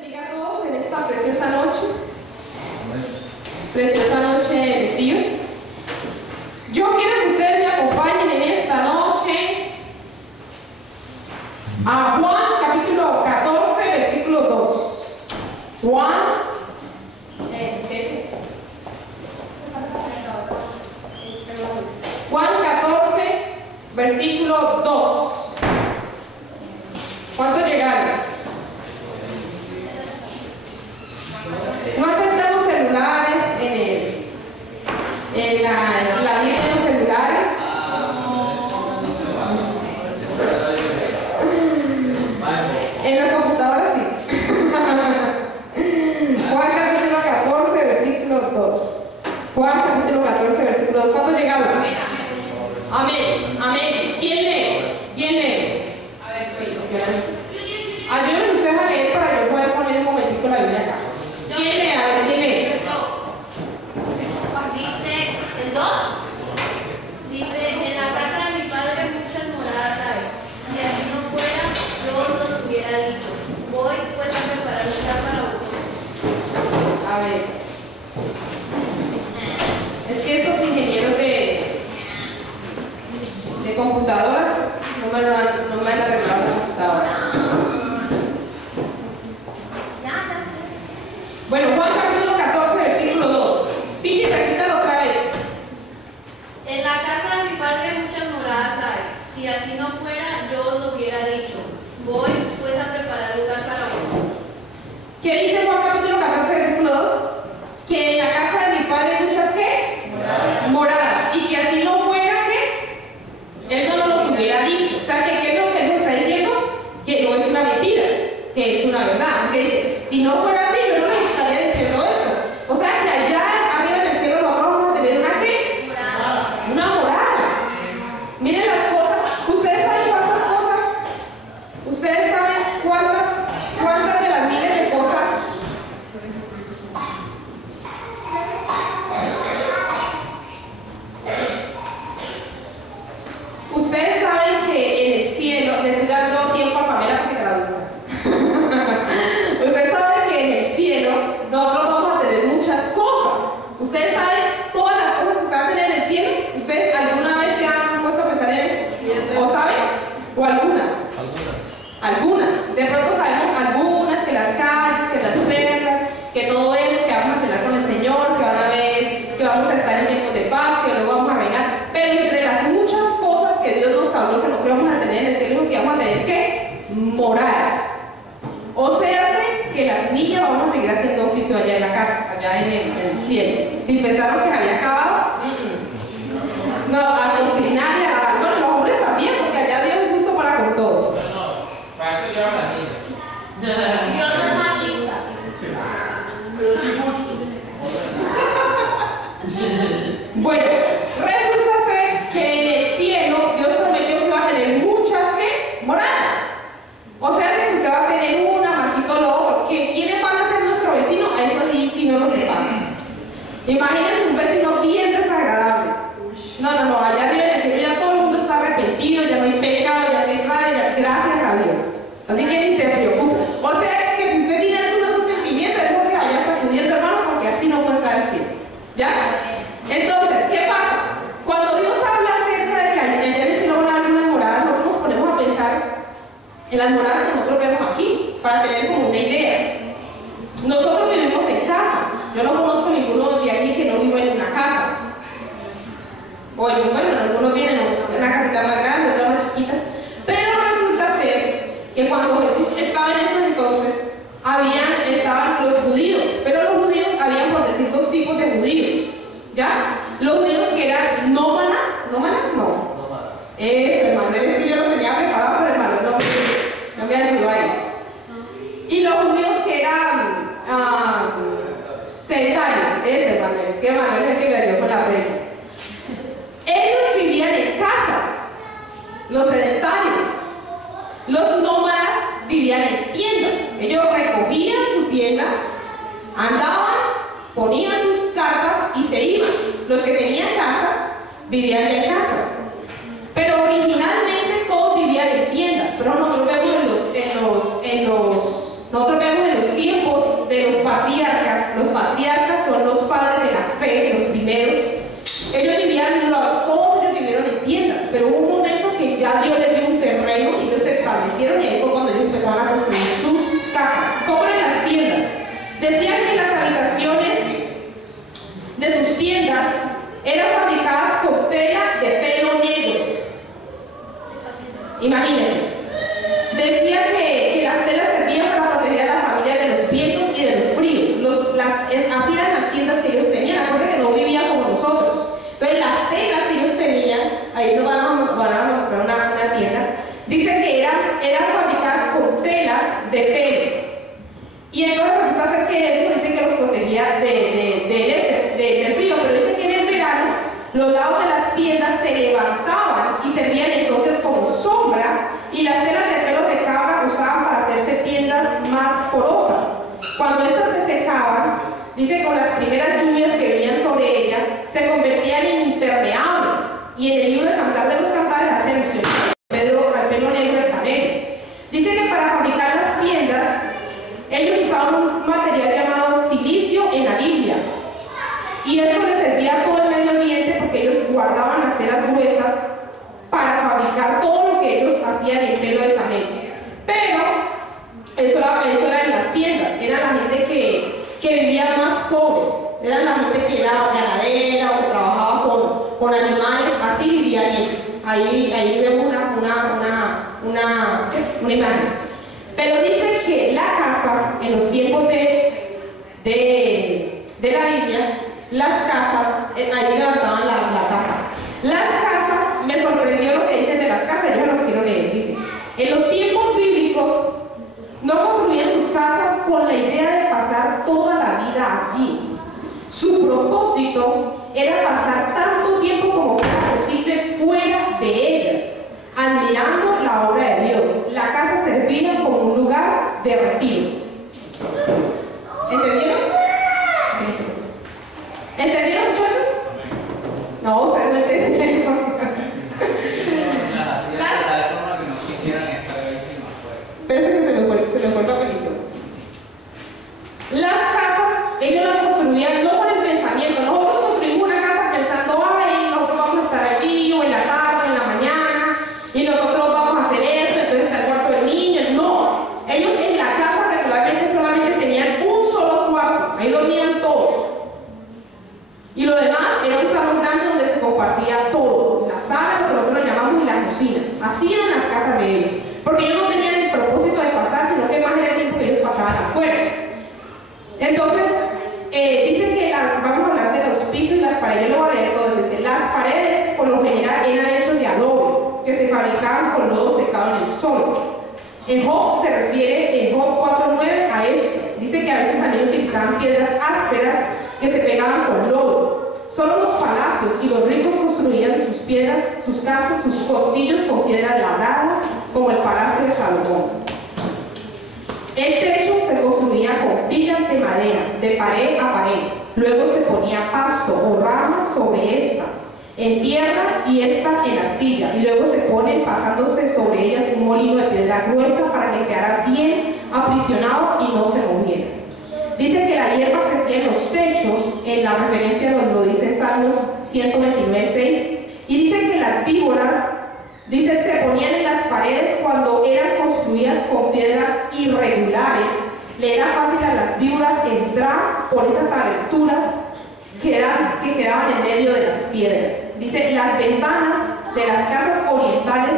Bendiga a todos en esta preciosa noche, preciosa noche de retiro. Yo quiero que ustedes me acompañen en esta noche a Juan capítulo 14, versículo 2. Juan 14, versículo 2. ¿Cuántos llegaron? No aceptamos celulares en la línea de los celulares. En las computadoras sí. Juan capítulo 14, versículo 2. Juan capítulo 14, versículo 2. ¿Cuántos llegaron? Amén. Amén. ¿Quién lee? ¿Quién lee? A ver, sí. Ayúdenme ustedes a leer para yo poder poner un momentico la Biblia acá. ¿Quién lee? A ver, ¿quién lee? Dice el 2. Dice: en la casa de mi padre muchas moradas hay. Si así no fuera, yo os los hubiera dicho. Voy pues a preparar lugar para vosotros. A ver. Es que estos ingenieros de computadoras no me han arreglado la computadora. Bueno, Juan capítulo 14, versículo 2. Pinky, repítalo otra vez. En la casa de mi padre muchas moradas hay. Si así no fuera, yo os lo hubiera dicho. Voy pues a preparar lugar para vosotros. ¿Qué dice Juan capítulo 14, versículo 2? Que en la casa de mi padre hay muchas ¿qué? Moradas. Y que así no fuera, ¿qué? Él no nos lo hubiera dicho. O sea, que ¿qué es lo que él nos está diciendo? Que no es una mentira, que es una verdad. Que dice, si no fuera así, yo no les estaría diciendo eso. O sea, que allá arriba en el cielo nosotros vamos a tener una ¿qué? Una morada. Miren las cosas. ¿Ustedes saben cuántas cosas? ¿Ustedes saben cuántas de las miles de cosas? Ustedes saben que en el cielo, les estoy dando tiempo a Pamela para que traduzca. Ustedes saben que en el cielo nosotros vamos a tener muchas cosas. Ustedes saben todas las cosas que se van a tener en el cielo. ¿Ustedes alguna vez se han puesto a pensar en eso? ¿O saben? ¿O algunas? Algunas. De pronto sabemos algunas, que las calles, que las perlas, que todo eso, que vamos a cenar con el Señor, que van a ver, que vamos a estar en tiempos de paz, que luego vamos a reinar. Pero entre las muchas cosas que Dios nos habló que nosotros vamos a tener en el cielo, que vamos a tener ¿qué? Moral. O sea, que las niñas vamos a seguir haciendo oficio allá en la casa, allá en el cielo. Si pensaron que había acabado, no, a cocinar y a... Bueno, los hombres también, porque allá Dios es justo para con todos. No, para eso llevan las niñas. Dios no es machista. Pero sí justo. Bueno, resulta ser que en el cielo Dios prometió que iba a tener muchas ¿qué? Moradas. O sea, que usted va a tener una, Marquito Lobo, que ¿quiénes van a ser nuestro vecino? A eso sí no lo sepamos. Imagínense un vecino bien desagradable. No, allá arriba en el cielo ya todo el mundo está arrepentido, ya no hay pecado, ya no hay rabia, gracias a Dios. Así que ni se preocupe. O sea, que si usted tiene alguno de esos sentimientos, es porque vaya sacudiendo, hermano, porque así no puede entrar al cielo. ¿Ya? Entonces, ¿qué pasa? Cuando Dios habla acerca de que allá en el cielo van a haber unas moradas, nosotros nos ponemos a pensar en las moradas que nosotros vemos aquí, para tener como una idea. Nosotros vivimos en casa. Yo no conozco ninguno de aquí que no viva en una casa. O bueno, algunos vienen en una casita más grande, otras más chiquitas. Pero resulta ser que cuando Jesús estaba en esos entonces, estaban los judíos. Pero los judíos, habían por decir dos tipos de judíos. ¿Ya? Los judíos que eran nómadas. Eso, hermano, es que yo lo tenía preparado, pero hermano, no me ayudó ahí. Y los judíos que eran sedentarios, eso, hermano, es que hermano es el que me dio con la frente. Ellos vivían en casas, los sedentarios. Los nómadas vivían en tiendas. Ellos recogían su tienda, andaban, ponían sus carpas y se iban. Los que tenían casa vivían en casas. Pero originalmente todos vivían en tiendas, pero nosotros vemos nosotros vemos en los tiempos patriarcas son los padres de la fe, los primeros. Todos ellos vivieron en tiendas, pero hubo un momento que ya Dios les dio un terreno y ellos se establecieron, y ahí fue cuando ellos empezaron a construir sus casas. ¿Cómo eran las tiendas? Decían que las habitaciones de sus tiendas eran fabricadas con tela de pelo negro. Imagínense. Decía que las telas servían para proteger a la familia de los vientos y de los fríos. Así eran las tiendas que ellos tenían. Acuérdense que no vivían como nosotros. Entonces las telas que ellos tenían, ahí nos van a mostrar una tienda, dicen que eran fabricadas con telas de pelo. Y entonces resulta ser que eso dicen que los protegía del frío, pero dicen que en el verano los lados de las tiendas se levantaban y servían entonces como sombra, y las telas de pelo de cabra usaban para hacerse tiendas más porosas. Cuando estas se secaban, dice, con las primeras lluvias que venían sobre ella, se convertían en impermeables. Y en el libro de Cantar de los Cantares hace alusión al pelo negro del camello. Dice que para fabricar las tiendas, ellos usaban un material llamado silicio en la Biblia. Y eso les servía a todo el Medio Oriente, porque ellos guardaban las telas gruesas para fabricar todo lo que ellos hacían en pelo de camello. Pero eso era en las tiendas, era la gente que vivía más pobres, eran la gente que era ganadera o que trabajaba con animales, así vivían ellos. Ahí vemos una imagen. Pero dice que la casa, en los tiempos de la Biblia, las casas, ahí levantaban la tapa. Las casas, me sorprendió lo que dicen de las casas, yo los quiero leer. Dice, en los tiempos bíblicos no construían sus casas con la idea de pasar toda la vida allí. Su propósito era pasar tanto tiempo como fuera posible fuera de ellas, admirando la obra de Dios. La casa servía como un lugar de retiro. ¿Entendieron? ¿Entendieron, muchachos? No, ustedes no entendieron. Espérense que se me fue el papelito. Las casas, ellos las construían no con el pensamiento. Nosotros construimos una casa pensando, ay, nosotros vamos a estar allí, o en la tarde, o en la mañana, y nosotros vamos a hacer esto, entonces está el cuarto del niño. No, ellos en la casa regularmente solamente tenían un solo cuarto, ahí dormían todos. Y lo demás era un salón grande donde se compartía todo, la sala, lo que nosotros llamamos, y la cocina. Así eran las casas de ellos, porque ellos no tenían el propósito de pasar, sino que más era el tiempo que ellos pasaban afuera. Entonces, dicen que vamos a hablar de los pisos y las paredes. Yo lo voy a leer todo eso. Dice, las paredes por lo general eran hechos de adobe, que se fabricaban con lodo secado en el sol. En Job se refiere, en Job 4:9, a esto. Dice que a veces también utilizaban piedras ásperas que se pegaban con lodo. Solo los palacios y los ricos construían sus piedras, sus casas, sus castillos con piedras labradas, como el palacio de Salomón. El techo se construía con vigas de madera, de pared a pared. Luego se ponía pasto o ramas sobre esta, en tierra, y esta en arcilla. Y luego se ponen pasándose sobre ellas un molino de piedra gruesa para que quedara bien aprisionado y no se moviera. Dice que la hierba crecía en los techos, en la referencia lo dice en Salmos 129:6. Y dice que las víboras, dice, se ponían en las paredes cuando eran construidas con piedras irregulares. Le era fácil a las víboras entrar por esas aberturas que quedaban en medio de las piedras. Dice, las ventanas de las casas orientales,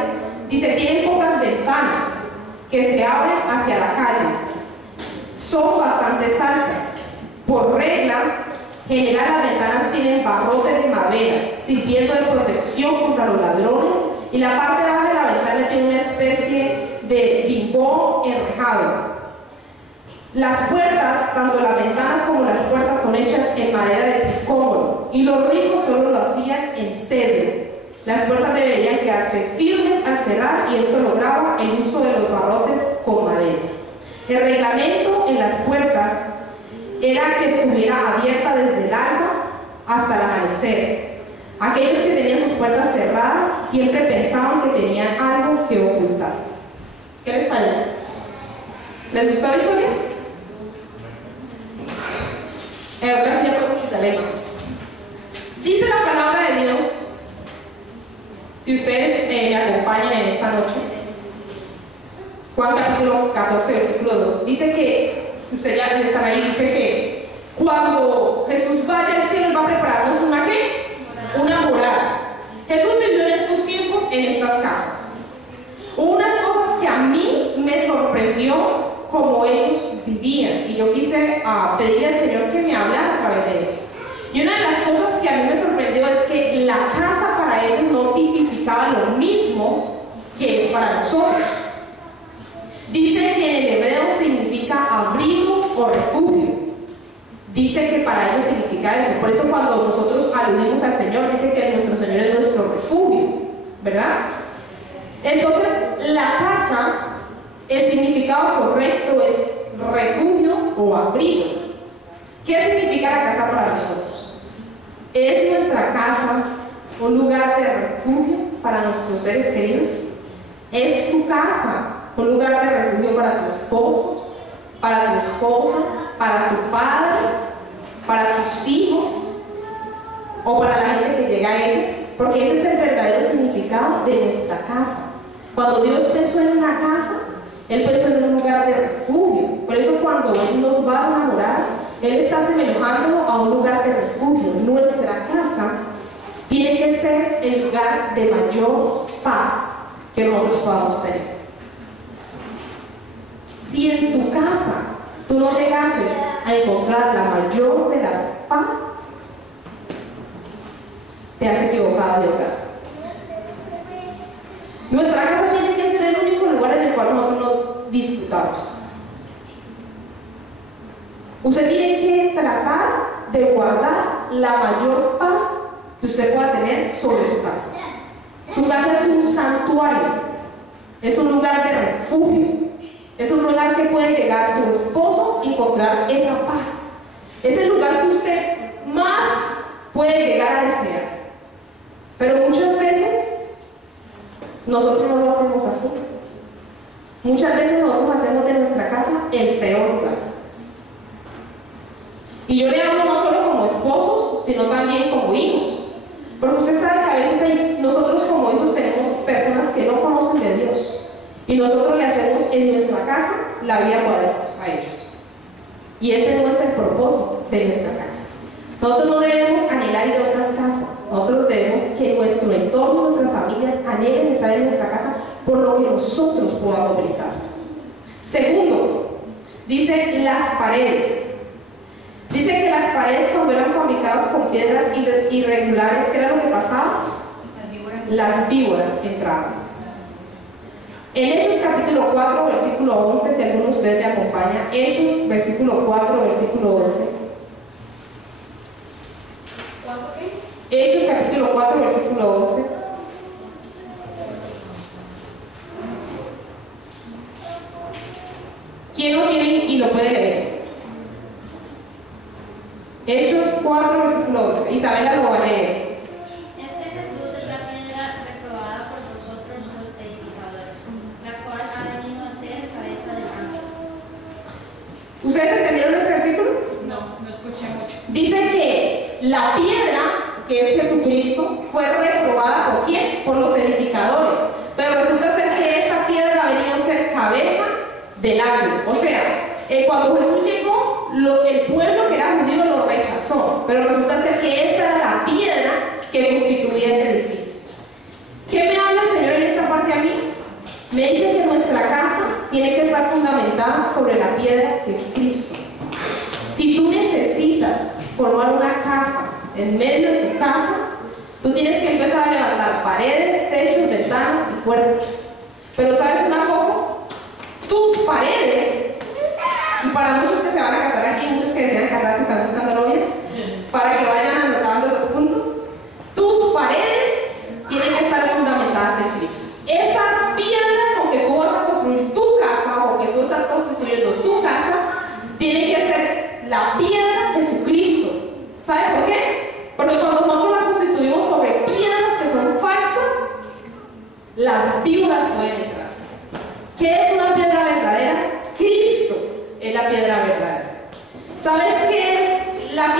dice, tienen pocas ventanas que se abren hacia la calle. Son bastante altas. Por regla general, las ventanas tienen barrotes de madera, sirviendo de protección contra los ladrones, y la parte baja de la ventana tiene una especie de bimbón enrejado. Las puertas, tanto las ventanas como las puertas, son hechas en madera de sicómoro, y los ricos solo lo hacían en cedro. Las puertas deberían quedarse firmes al cerrar, y esto lograba el uso de los barrotes con madera. El reglamento en las puertas era que estuviera abierta desde el alba hasta el amanecer. Aquellos que tenían sus puertas cerradas siempre pensaban que tenían algo que ocultar. ¿Qué les parece? ¿Les gustó la historia? Ahora sí ya podemos quitarle el mapa. Dice la palabra de Dios, si ustedes me acompañan en esta noche, Juan capítulo 14, versículo 2, dice que, ustedes ya están ahí, dice que cuando Jesús vaya al cielo, va a prepararnos una ¿qué? Una morada. Jesús vivió en estos tiempos, en estas casas. Hubo unas cosas que a mí me sorprendió como ellos vivían, y yo quise pedirle al Señor que me hablara a través de eso. Y una de las cosas que a mí me sorprendió es que la casa para ellos no tipificaba lo mismo que es para nosotros. Dice que en el hebreo significa abrigo o refugio. Dice que para ellos significa eso. Por eso cuando nosotros aludimos al Señor, dice que nuestro Señor es nuestro refugio, ¿verdad? Entonces, la casa, el significado correcto es refugio o abrigo. ¿Qué significa la casa para nosotros? ¿Es nuestra casa un lugar de refugio para nuestros seres queridos? ¿Es tu casa un lugar de refugio para tu esposo, para tu esposa, para tu padre, para tus hijos o para la gente que llega a ella? Porque ese es el verdadero significado de nuestra casa. Cuando Dios pensó en una casa, Él pensó en un lugar de refugio. Por eso cuando Él nos va a una morada, Él está asemejándolo a un lugar de refugio. Nuestra casa tiene que ser el lugar de mayor paz que nosotros podamos tener. Si en tu casa tú no llegases a encontrar la mayor de las paz, te has equivocado de hogar. Nuestra casa tiene que ser el único lugar en el cual nosotros no disfrutamos. Usted tiene que tratar de guardar la mayor paz que usted pueda tener sobre su casa. Su casa es un santuario, es un lugar de refugio, es un lugar que puede llegar tu esposo y encontrar esa paz. Es el lugar que usted más puede llegar a desear. Pero muchas veces nosotros no lo hacemos así. Muchas veces nosotros hacemos de nuestra casa el peor lugar. Y yo le hablo no solo como esposos, sino también como hijos. Porque usted sabe que a veces nosotros como hijos tenemos personas que no conocen de Dios. Y nosotros le hacemos en nuestra casa la vida cuadritos a ellos. Y ese no es el propósito de nuestra casa. Nosotros no debemos anhelar ir a otras casas. Nosotros debemos que nuestro entorno, nuestras familias anhelen estar en nuestra casa por lo que nosotros podamos brindarles. Segundo, dice las paredes. Dice que las paredes cuando eran fabricadas con piedras irregulares, ¿qué era lo que pasaba? Las víboras entraban. En Hechos capítulo 4, versículo 11, si alguno de ustedes me acompaña, Hechos versículo 4, versículo 11. Hechos capítulo 4, versículo 11. ¿Quién lo tiene y lo puede leer? Hechos 4, versículo 11. Isabela lo va a leer. Este Jesús es la piedra reprobada por vosotros los edificadores, la cual ha venido a ser cabeza del ángel. ¿Ustedes entendieron ese versículo? No escuché mucho. Dice que la piedra, que es Jesucristo, fue reprobada ¿por quién? Por los edificadores. Pero resulta ser que esa piedra ha venido a ser cabeza del ángel. O sea, cuando Jesús llegó, el pueblo que era judío lo rechazó. Pero resulta ser que esa era la piedra que constituía ese edificio. ¿Qué me habla el Señor en esta parte a mí? Me dice que nuestra casa tiene que estar fundamentada sobre la piedra que es Cristo. Si tú necesitas formar una casa en medio de tu casa, tú tienes que empezar a levantar paredes, techos, ventanas y puertas. Pero ¿sabes una cosa? Tus paredes, y para muchos que se van a casar aquí, muchos que desean casarse, están buscando novia, para que vayan anotando los puntos, tus paredes tienen que estar fundamentadas en Cristo. Esas piedras con que tú vas a construir tu casa o que tú estás constituyendo tu casa, tiene que ser la piedra de su Cristo. ¿Sabe por qué? Porque cuando nosotros la constituimos sobre piedras que son falsas, las víboras pueden entrar. ¿Qué es una piedra verdadera? Cristo es la piedra verdadera. ¿Sabes qué es la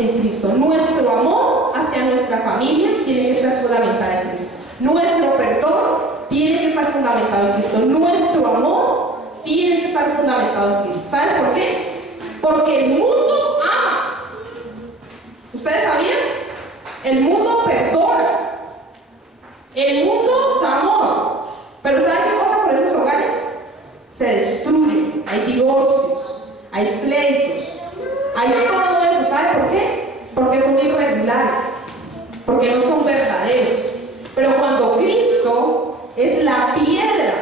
en Cristo. Nuestro amor hacia nuestra familia tiene que estar fundamentado en Cristo. Nuestro perdón tiene que estar fundamentado en Cristo. Nuestro amor tiene que estar fundamentado en Cristo. ¿Sabes por qué? Porque el mundo ama. ¿Ustedes sabían? El mundo perdona. El mundo da amor. Pero ¿saben qué pasa con esos hogares? Se destruyen. Hay divorcios, hay pleitos, hay todo eso. ¿Saben por qué? Porque son irregulares, porque no son verdaderos. Pero cuando Cristo es la piedra,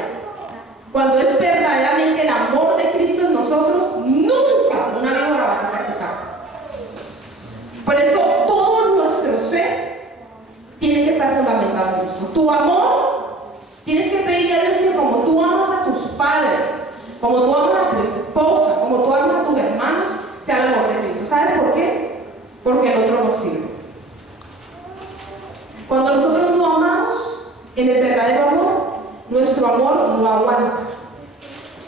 cuando es verdaderamente el amor de Cristo en nosotros, nunca una víbora va a tocar tu casa. Por eso todo nuestro ser tiene que estar fundamentado en Cristo. Tu amor, tienes que pedirle a Dios que como tú amas a tus padres, como tú amas a tu esposa, como tú amas a tus hermanos, sea el amor de Cristo. ¿Sabes por qué? Porque el otro no sirve. Cuando nosotros no amamos en el verdadero amor, nuestro amor no aguanta,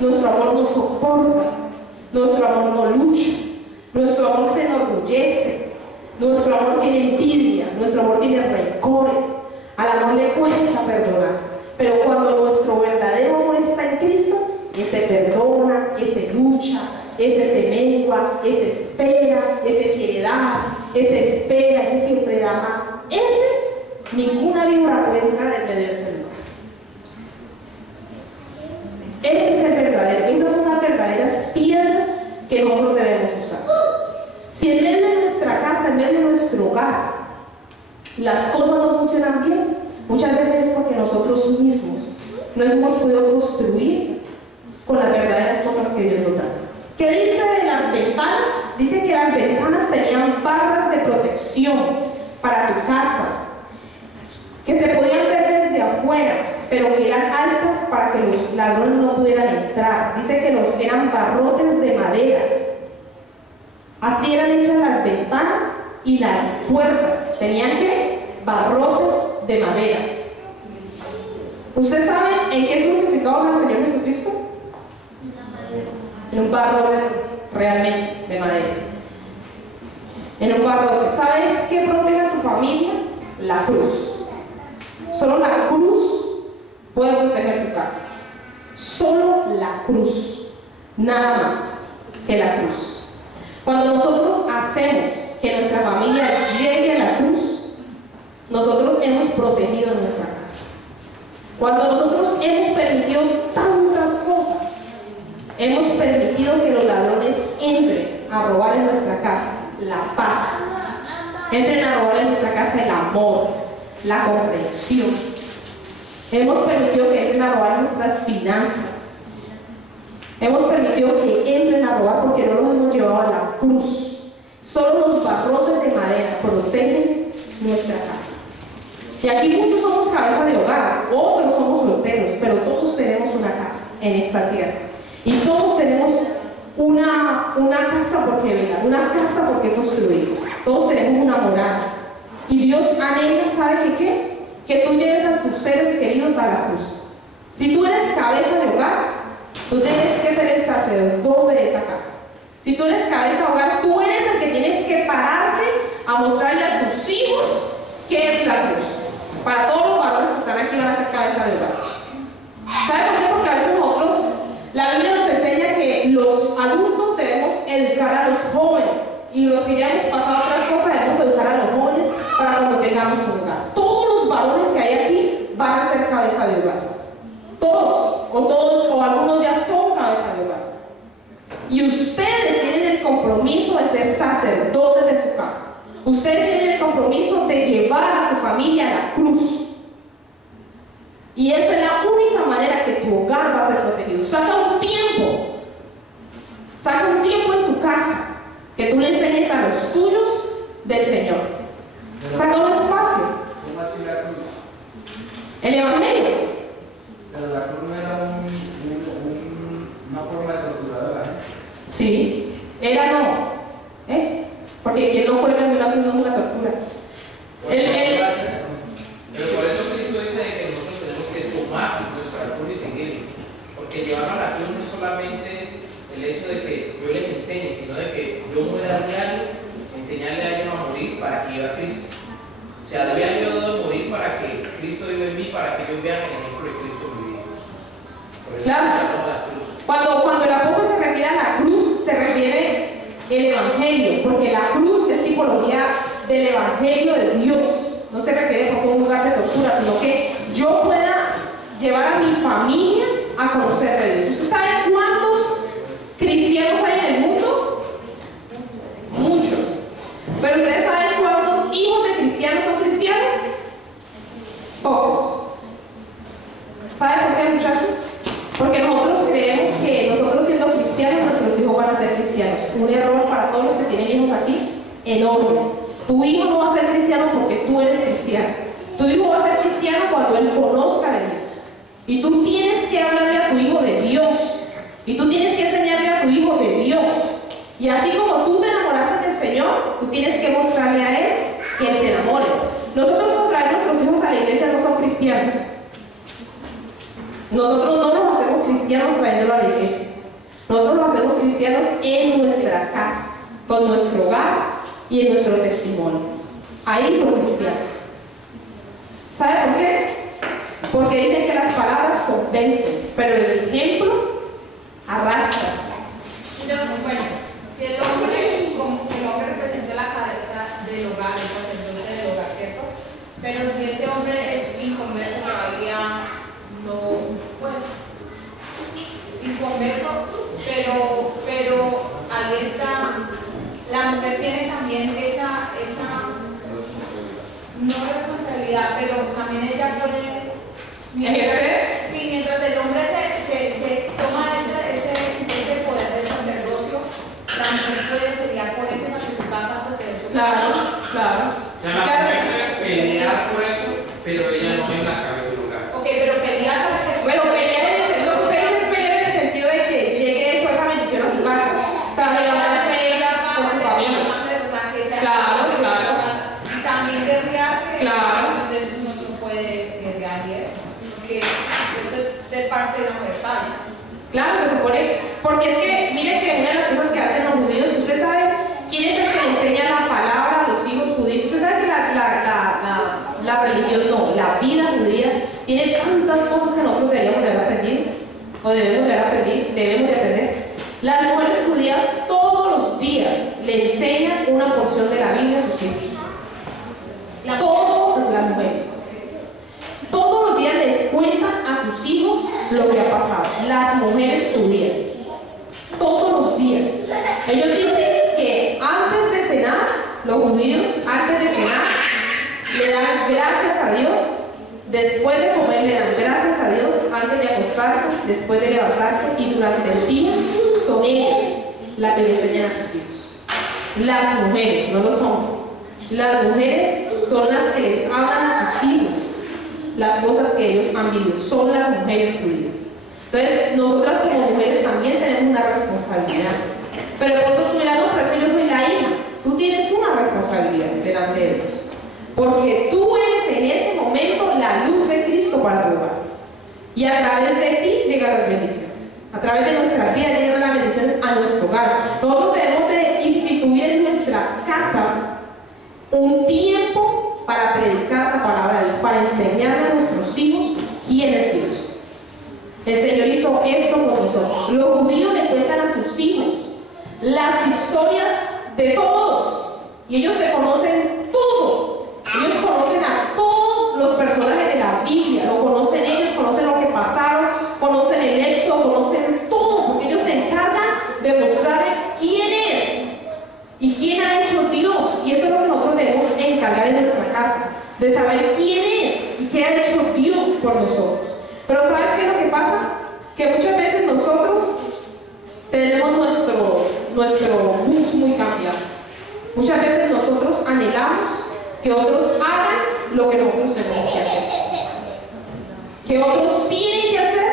nuestro amor no soporta, nuestro amor no lucha, nuestro amor se enorgullece, nuestro amor tiene envidia, nuestro amor tiene rencores, al amor le cuesta perdonar. Pero cuando nuestro verdadero amor está en Cristo, ese perdona, ese lucha, ese se mengua, ese espera, ese quiere dar, ese espera, ese siempre da más. Ese, ninguna víbora puede entrar en medio de ese lugar. Ese es el verdadero. Estas son las verdaderas piedras que nosotros debemos usar. Si en medio de nuestra casa, en medio de nuestro hogar, las cosas no funcionan bien, muchas veces es porque nosotros mismos no hemos podido construir con las verdaderas cosas que Dios nos da. ¿Qué dice de las ventanas? Dice que las ventanas tenían barras de protección para tu casa, que se podían ver desde afuera, pero que eran altas para que los ladrones no pudieran entrar. Dice que eran barrotes de maderas. Así eran hechas las ventanas y las puertas. Tenían que barrotes de madera. ¿Ustedes saben en qué crucificaron al Señor Jesucristo? En un barrote realmente de madera. En un barrote. ¿Sabes qué protege a tu familia? La cruz. Solo la cruz puede proteger tu casa. Solo la cruz. Nada más que la cruz. Cuando nosotros hacemos que nuestra familia llegue a la cruz, nosotros hemos protegido nuestra casa. Cuando nosotros hemos permitido tantas cosas, hemos permitido que los ladrones entren a robar en nuestra casa la paz, entren a robar en nuestra casa el amor, la comprensión. Hemos permitido que entren a robar nuestras finanzas. Hemos permitido que entren a robar porque no los hemos llevado a la cruz. Solo los barrotes de madera protegen nuestra casa. Y aquí muchos somos cabeza de hogar, otros somos solteros, pero todos tenemos una casa en esta tierra. Y todos tenemos una casa por que velar, una casa por que construir. Todos tenemos una morada. Y Dios anhela, ¿sabe qué? Que tú lleves a tus seres queridos a la cruz. Si tú eres cabeza de hogar, tú tienes que ser el sacerdote de esa casa. Si tú eres cabeza de hogar, tú eres el que tienes que pararte a mostrarle a tus hijos qué es la cruz. Para todos los varones que están aquí van a ser cabeza de hogar. ¿Saben por qué? Porque a veces nosotros, la Biblia nos enseña que los adultos debemos educar a los jóvenes. Y los que ya hemos pasado otras cosas debemos educar a los jóvenes para cuando tengamos un hogar. Todos los varones que hay aquí van a ser cabeza de hogar. Todos, o algunos ya son cabeza de hogar. Y ustedes tienen el compromiso de ser sacerdotes de su casa. Ustedes tienen el compromiso de llevar a su familia a la cruz. Y esa es la única manera que tu hogar va a ser protegido. Saca un tiempo en tu casa que tú le enseñes a los tuyos del Señor. Saca un espacio. ¿Cómo así la cruz? El Evangelio. Pero la cruz no era una forma de torturar a la gente. Sí, era no. ¿Es? Porque quien no cuelga en una cruz no es una tortura. Pero por eso Cristo dice que nosotros tenemos que tomar nuestra cruz y seguir. Porque llevar a la cruz no es solamente el hecho de que yo les enseñe, sino de que yo muera diario, enseñarle a ellos para que ellos vean el ejemplo de Cristo vivido. Por eso Claro. hablamos de la cruz. Cuando el apóstol se refiere a la cruz, se refiere el evangelio, porque la cruz es tipología del evangelio de Dios. No se refiere a un lugar de tortura, sino que yo pueda llevar a mi familia a conocer de Dios. ¿Usted sabe cuántos cristianos hay en el mundo? Muchos. Pero ¿ustedes saben cuántos hijos de cristianos son cristianos? Pocos. ¿Saben por qué, muchachos? Porque nosotros creemos que nosotros siendo cristianos, nuestros hijos van a ser cristianos. Un error para todos los que tienen hijos aquí, enorme. Tu hijo no va a ser cristiano porque tú eres cristiano. Tu hijo va a ser cristiano cuando él conozca de Dios. Y tú tienes que hablarle a tu hijo de Dios. Y tú tienes que enseñarle a tu hijo de Dios. Y así como tú te enamoraste del Señor, tú tienes que mostrarle a él que él se enamore. Nosotros por traer nuestros hijos a la iglesia no son cristianos. Nosotros no nos hacemos cristianos trayéndolo a la iglesia. Nosotros nos hacemos cristianos en nuestra casa, con nuestro hogar y en nuestro testimonio. Ahí son cristianos. ¿Sabe por qué? Porque dicen que las palabras convencen, pero el ejemplo arrastra. Bueno, si el hombre representa la cabeza del hogar, el sacerdote del hogar, ¿cierto? Pero si ese hombre es inconverso, todavía no, pues, inconverso, pero ahí está, la mujer tiene también esa no responsabilidad, pero también ella puede, ¿Ejercer? sí, mientras el hombre se toma ese poder del sacerdocio, la mujer puede pelear por eso para que su casa protege su Claro, casa. claro. O sea, la mujer debe pelear por eso, pero ella no es la cabeza del hogar. Ok, pero pelear para que su Bueno, pelear en el sentido, lo que usted dice es pelear en el sentido de que llegue eso, esa bendición a su casa. O sea, de levantarse ella con su familia. Claro, claro. Y también guerrear, que Claro. entonces no se puede guerrear y eso, porque eso es ser parte de la mujer sabia. Claro, se supone, porque es que, mire que una de las cosas que hacen los judíos, usted sabe quién es el que le enseña la palabra a los hijos judíos. Usted sabe que la religión, no, la vida judía tiene tantas cosas que nosotros deberíamos de haber aprendido, o debemos de aprender. Las mujeres judías todos los días le enseñan una porción de la Biblia a sus hijos. Todas las mujeres. Todos los días les cuentan a sus hijos lo que ha pasado. Las mujeres judías. Todos los días. Ellos dicen que antes de cenar, los judíos, antes de cenar, le dan gracias a Dios. Después de comer, le dan gracias a Dios. Antes de acostarse, después de levantarse y durante el día, son ellas las que le enseñan a sus hijos. Las mujeres, no los hombres. Las mujeres son las que les hablan a sus hijos las cosas que ellos han vivido, son las mujeres judías. Entonces, nosotras como mujeres también tenemos una responsabilidad. Pero de pronto tú dirás, no, pero es que yo soy la hija. Tú tienes una responsabilidad delante de Dios. Porque tú eres en ese momento la luz de Cristo para tu hogar. Y a través de ti llegan las bendiciones. A través de nuestra vida llegan las bendiciones a nuestro hogar. Nosotros debemos de instituir en nuestras casas un tiempo para predicar la palabra de Dios, para enseñarle a nuestros hijos quién es Dios. El Señor hizo esto con nosotros. Los judíos le cuentan a sus hijos las historias de todos y ellos se conocen todo. Ellos conocen a todos los personajes de la Biblia, lo conocen ellos, conocen lo que pasaron, conocen el éxodo, conocen todo, porque ellos se encargan de mostrarle quién es y quién ha hecho Dios. Y eso es lo que nosotros debemos encargar en nuestra casa, de saber quién es y qué ha hecho Dios por nosotros. Pero ¿sabes qué es lo que pasa? Que muchas veces nosotros tenemos nuestro bus muy cambiado. Muchas veces nosotros anhelamos que otros hagan lo que nosotros tenemos que hacer, que otros tienen que hacer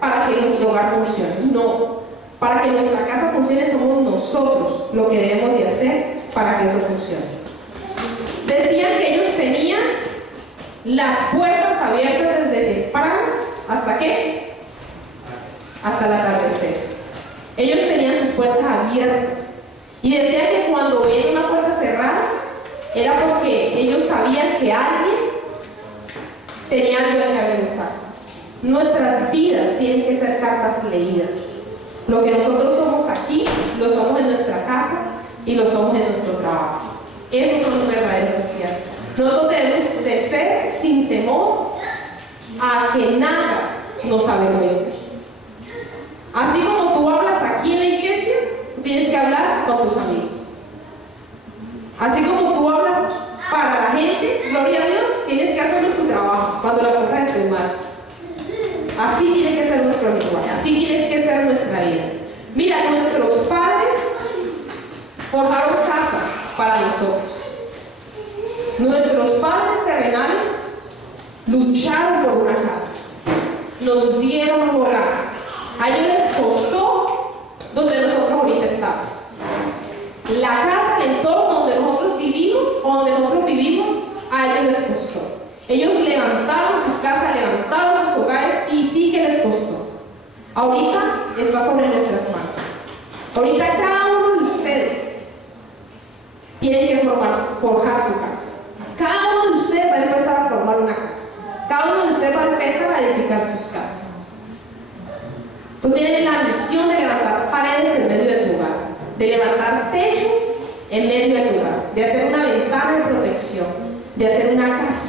para que nuestro hogar funcione. No, para que nuestra casa funcione somos nosotros lo que debemos de hacer para que eso funcione. Decían que ellos tenían las puertas abiertas desde temprano, ¿hasta qué? Hasta el atardecer. Ellos tenían sus puertas abiertas. Y decían que cuando veían una puerta cerrada, era porque ellos sabían que alguien tenía algo que haber usarse. Nuestras vidas tienen que ser cartas leídas. Lo que nosotros somos aquí, lo somos en nuestra casa y lo somos en nuestro trabajo. Esos son los verdaderos cristianos. Nosotros debemos de ser sin temor a que nada nos avergüence. Así como tú hablas aquí en la iglesia, tú tienes que hablar con tus amigos. Así como tú hablas para la gente, gloria a Dios, tienes que hacerlo en tu trabajo cuando las cosas estén mal. Así tiene que ser nuestro lenguaje, así tiene que ser nuestra vida. Mira, nuestros padres forjaron casas para nosotros. Nuestros padres terrenales lucharon por una casa, nos dieron un hogar. A ellos les costó donde nosotros ahorita estamos. La casa, el entorno donde nosotros vivimos o donde nosotros vivimos, a ellos les costó. Ellos levantaron sus casas, levantaron sus hogares y sí que les costó. Ahorita está sobre nuestras manos. Ahorita cada uno de ustedes tiene que forjar su casa. Cada uno de ustedes va a empezar a formar una casa. Cada uno de ustedes va a empezar a edificar sus casas. Tú tienes la misión de levantar paredes en medio de tu hogar, de levantar techos en medio de tu hogar, de hacer una ventana de protección, de hacer una casa.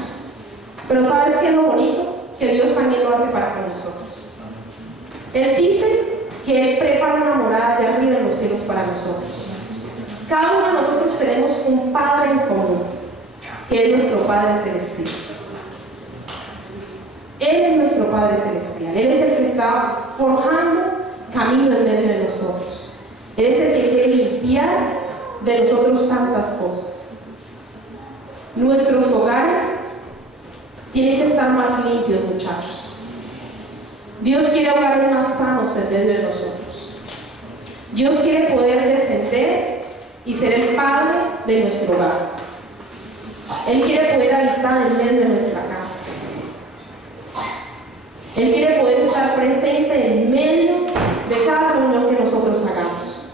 Pero ¿sabes qué es lo bonito? Que Dios también lo hace para con nosotros. Él dice que Él prepara una morada allá arriba en los cielos para nosotros. Cada uno de nosotros tenemos un Padre en común, que es nuestro Padre Celestial. Él es nuestro Padre Celestial. Él es el que está forjando camino en medio de nosotros. Él es el que quiere limpiar de nosotros tantas cosas. Nuestros hogares tienen que estar más limpios, muchachos. Dios quiere hogares más sanos en medio de nosotros. Dios quiere poder descender y ser el Padre de nuestro hogar. Él quiere poder habitar en medio de nuestra casa. Él quiere poder estar presente en medio de cada reunión que nosotros hagamos.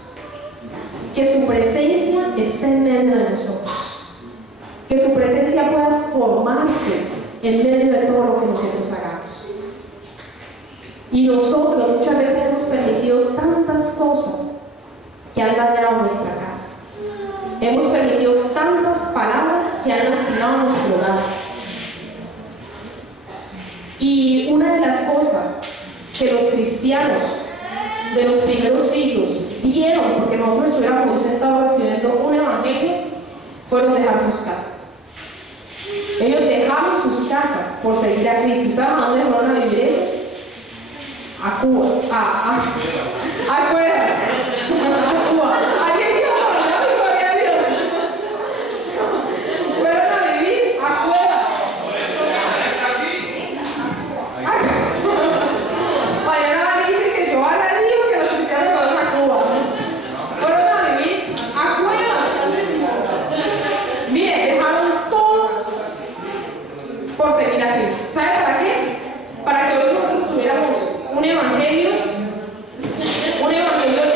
Que su presencia esté en medio de nosotros. Que su presencia pueda formarse en medio de todo lo que nosotros hagamos. Y nosotros muchas veces hemos permitido tantas cosas que han dañado nuestra casa. Hemos permitido tantas palabras que han lastimado nuestro hogar. Y una de las cosas que los cristianos de los primeros siglos dieron, porque nosotros estuviéramos sentados recibiendo un evangelio, fueron dejar sus casas. Ellos dejaron sus casas por seguir a Cristo. ¿Saben a dónde fueron a vivir ellos? A Cuba. A Cuevas. A Cuba. ¿Alguien dijo por allá? Gloria a Dios. Fueron a vivir a Cuevas. Mañana dice que Joana dijo que los cristianos fueron a Cuba. Fueron a vivir a Cuevas. Miren, dejaron todo por seguir a Cristo. ¿Sabe para qué? Para que hoy nosotros tuviéramos un evangelio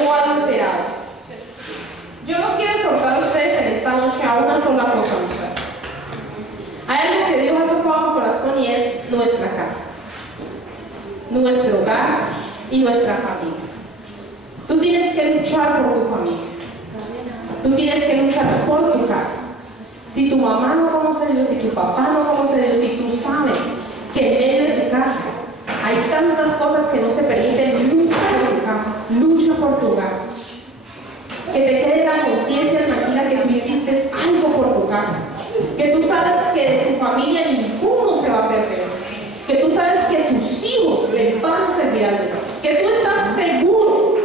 no adulterado. Yo los quiero exhortar a ustedes en esta noche a una sola cosa, muchachos. Hay algo que Dios ha tocado mi corazón y es nuestra casa, nuestro hogar y nuestra familia. Tú tienes que luchar por tu familia. Tú tienes que luchar por tu casa. Si tu mamá no conoce a Dios, si tu papá no conoce a Dios, si tú sabes que en medio de tu casa hay tantas cosas que no se permiten, lucha por tu casa, lucha por tu hogar. Que te quede la conciencia tranquila que tú hiciste algo por tu casa. Que tú sabes que de tu familia ninguno se va a perder. Que tú sabes que tus hijos le van a servir a Dios. Que tú estás seguro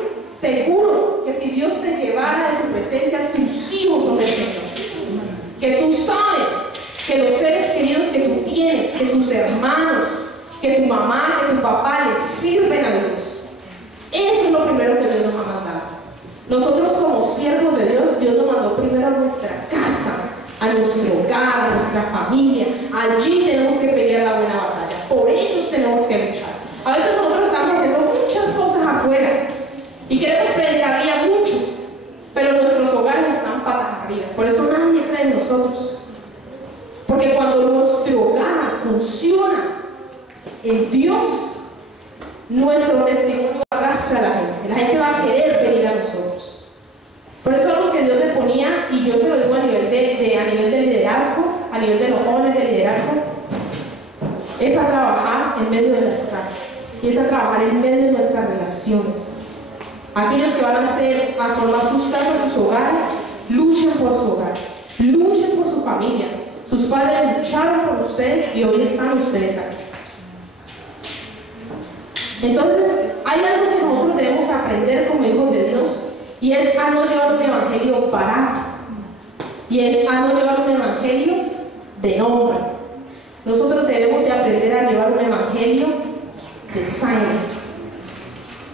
que si Dios te llevara de tu presencia, tus hijos son del Señor. Que tú sabes que los seres queridos que tú tienes, que tus hermanos, que tu mamá, que tu papá les sirven a Dios. Eso es lo primero que Dios nos ha mandado. Nosotros como siervos de Dios, Dios nos mandó primero a nuestra casa, a nuestro hogar, a nuestra familia. Allí tenemos que pelear la buena batalla. Por ellos tenemos que luchar. A veces nosotros estamos haciendo muchas cosas afuera y queremos predicarle a muchos, pero nuestros hogares están patas arriba. Por eso nadie cree en nosotros. Porque cuando nuestro hogar funciona, en Dios, nuestro testimonio arrastra a la gente. La gente va a querer venir a nosotros. Por eso es algo que Dios me ponía, y yo se lo digo a nivel de liderazgo, a nivel de los jóvenes de liderazgo, es a trabajar en medio de las casas, y es a trabajar en medio de nuestras relaciones. Aquellos que van a formar sus casas, sus hogares, luchen por su hogar, luchen por su familia. Sus padres lucharon por ustedes y hoy están ustedes aquí. Entonces, hay algo que nosotros debemos aprender como hijos de Dios, y es a no llevar un evangelio barato, y es a no llevar un evangelio de nombre. Nosotros debemos de aprender a llevar un evangelio de sangre,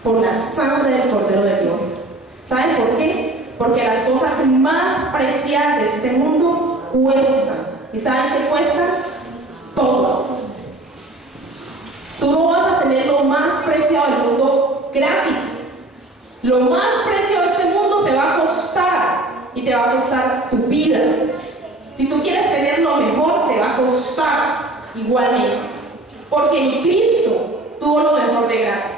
por la sangre del Cordero de Dios. ¿Saben por qué? Porque las cosas más preciadas de este mundo cuestan. ¿Y saben qué cuestan? Todo. Tú no vas a tener lo más preciado del mundo gratis. Lo más preciado de este mundo te va a costar, y te va a costar tu vida. Si tú quieres tener lo mejor, te va a costar igualmente, porque ni Cristo tuvo lo mejor de gratis.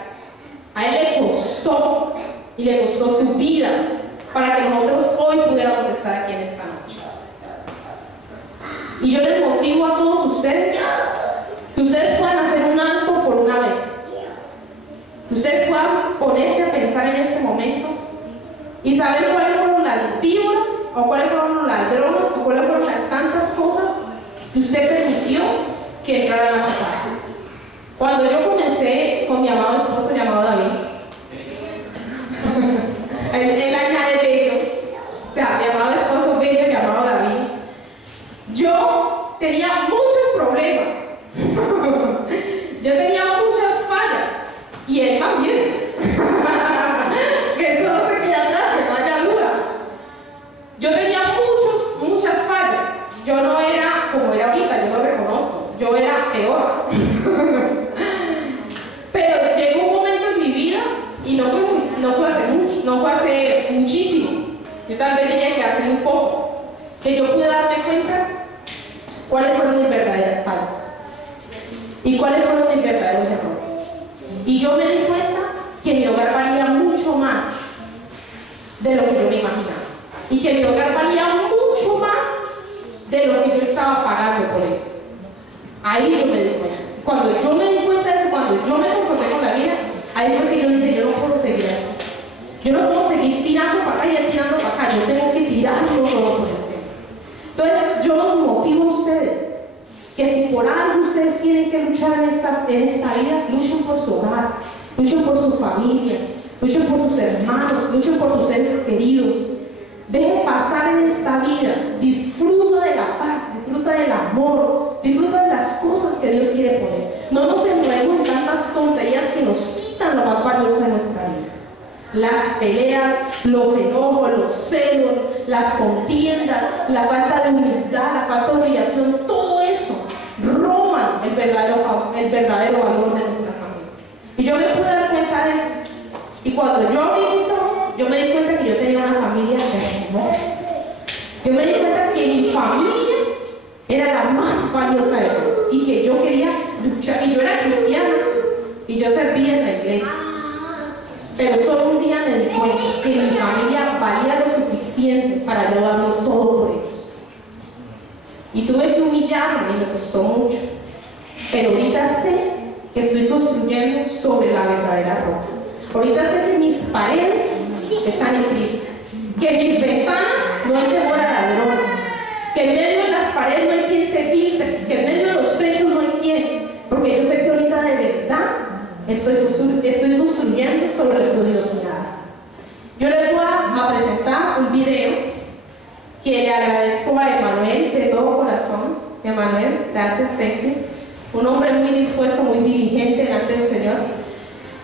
A Él le costó, y le costó su vida para que nosotros hoy pudiéramos estar aquí en esta noche. Y yo les motivo a todos ustedes que ustedes puedan hacer un alto por una vez, que ustedes puedan ponerse a pensar en este momento y saber cuáles fueron las víboras, o cuáles fueron los ladrones, o cuáles fueron las tantas cosas que usted permitió que entraran a su casa. Cuando yo comencé con mi amado esposo llamado David, él añade bello, o sea, mi amado esposo bello llamado David, yo tenía muchos problemas. Yo tenía muchas fallas, y él también. Que eso no se queda atrás, que no haya duda. Yo tenía muchas fallas. Yo no era como era ahorita, yo lo reconozco. Yo era peor. Pero llegó un momento en mi vida, y no fue hace mucho, no fue hace muchísimo. Yo tal vez diría que hace muy poco, que yo pude darme cuenta cuáles fueron mis verdaderas fallas y cuáles fueron mis verdaderos errores. Y yo me di cuenta que mi hogar valía mucho más de lo que yo me imaginaba, y que mi hogar valía mucho más de lo que yo estaba pagando por él. Ahí yo me di cuenta. Cuando yo me di cuenta de eso, cuando yo me confronté con la vida, ahí fue que yo dije: yo no puedo seguir así. Yo no puedo seguir tirando para acá y él tirando para acá. Yo tengo que tirarlo todo por el cielo. Entonces, yo los motivo a ustedes que si por algo ustedes tienen que luchar en esta vida, luchen por su hogar, luchen por su familia, luchen por sus hermanos, luchen por sus seres queridos. Dejen pasar en esta vida, disfruta de la paz, disfruta del amor, disfruta de las cosas que Dios quiere poner. No nos enredemos en tantas tonterías que nos quitan lo más valioso de nuestra vida. Las peleas, los enojos, los celos, las contiendas, la falta de humildad, la falta de humillación, todo eso roban el verdadero valor de nuestra familia. Y yo me pude dar cuenta de eso. Y cuando yo abrí mis ojos, yo me di cuenta que yo tenía una familia hermosa. Yo me di cuenta que mi familia era la más valiosa de todos, y que yo quería luchar. Y yo era cristiana, y yo servía en la iglesia. Pero solo un día me di cuenta que mi familia valía lo suficiente para yo darlo todo por ellos. Y tuve que humillarme, y me costó mucho. Pero ahorita sé que estoy construyendo sobre la verdadera roca. Ahorita sé que mis paredes están en Cristo, que mis ventanas no hay temor a ladrones, que en medio de las paredes no hay quien se filtre, que en medio de los techos no hay quien, porque yo sé que ahorita de verdad estoy construyendo sobre lo que Dios me da. Yo les voy a presentar un video que le agradezco a Emanuel de todo corazón. Emanuel, gracias, thank you. Un hombre muy dispuesto, muy diligente delante del Señor.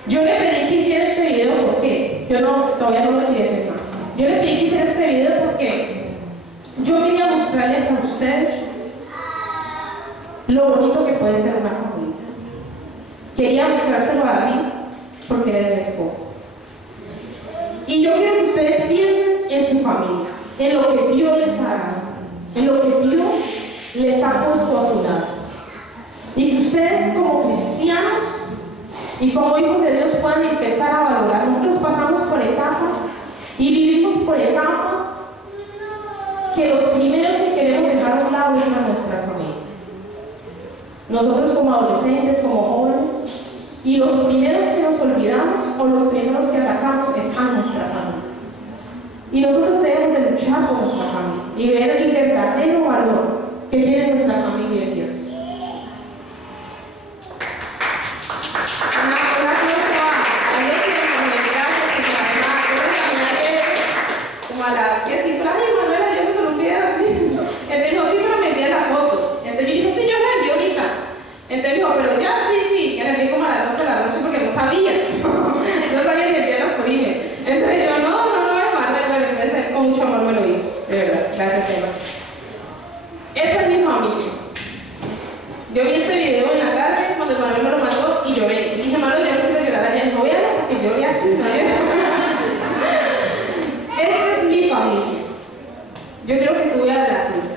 Yo le pedí que hiciera este video porque todavía no lo quería hacer más. Yo le pedí que hiciera este video porque yo quería mostrarles a ustedes lo bonito que puede ser una familia. Quería mostrárselo a David porque él es mi esposo. Y yo quiero que ustedes piensen en su familia, en lo que Dios les ha dado, en lo que Dios les ha puesto a su lado. Y que ustedes como cristianos y como hijos de Dios puedan empezar a valorar. Nosotros pasamos por etapas y vivimos por etapas que los primeros que queremos dejar a un lado es a nuestra familia. Nosotros como adolescentes, como jóvenes, y los primeros que nos olvidamos o los primeros que atacamos es a nuestra familia. Y nosotros debemos de luchar por nuestra familia y ver el verdadero valor que tiene nuestra familia en Dios. Una cosa, a Dios que le convenga, porque la mamá, como a las que sí, pero ay, Manuela, yo me con un video. Entonces dijo, sí, pero me envían las fotos. Entonces yo dije, sí, yo las envío ahorita. Entonces dijo, pero ya, sí, que la envié como a las 12 de la noche porque no sabía. No sabía si enviarlas por email. Entonces yo, no, Manuel, bueno, entonces él con mucho amor me lo hizo. De verdad, gracias, Eva. Esta es mi familia. Yo vi este video en la tarde cuando Manuel me lo mandó y lloré. Y dije, Manuel, yo siempre lloraba, ya no voy a ver porque lloré aquí, ¿no? Esta es mi familia. Yo quiero que tú veas la tuya.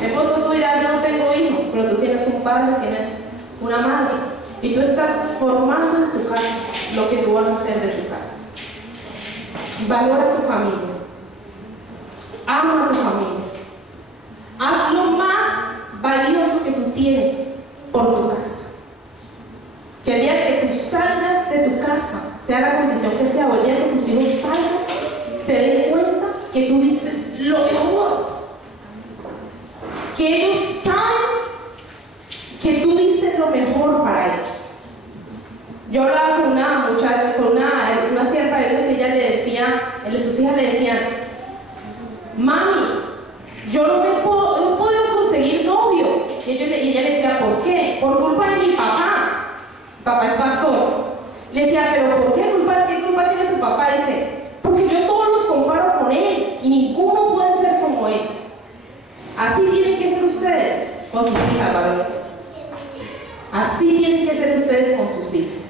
De pronto tú dirás, no tengo hijos, pero tú tienes un padre, tienes una madre. Y tú estás formando en tu casa lo que tú vas a hacer de tu casa. Valora a tu familia. Ama a tu familia. Haz lo más valioso que tú tienes por tu casa. Que el día que tú salgas de tu casa, sea la condición que sea, o el día que tus hijos salgan, se den cuenta que tú dices lo mejor. Que ellos saben que tú diste lo mejor para ellos. Yo hablaba con una muchacha, con una sierva de Dios, y ella le decía, sus hijas le decían, mami, yo no puedo conseguir novio. Y ella le decía, ¿por qué? Por culpa de mi papá. Mi papá es pastor. Le decía, ¿pero por qué? ¿Qué culpa tiene tu papá? Dice, porque yo todos los comparo con él y ninguno puede ser como él. Así tienen que ser ustedes con sus hijas, varones. Así tienen que ser ustedes con sus hijas.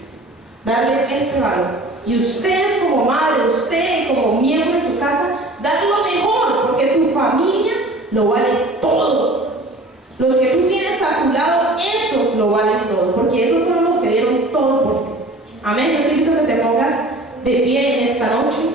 Darles ese valor. Y ustedes como madre, usted como miembro de su casa, darle lo mejor, porque tu familia lo vale todo. Los que tú tienes a tu lado, esos lo valen todo, porque esos fueron los que dieron todo por ti. Amén. Yo te invito a que te pongas de pie en esta noche.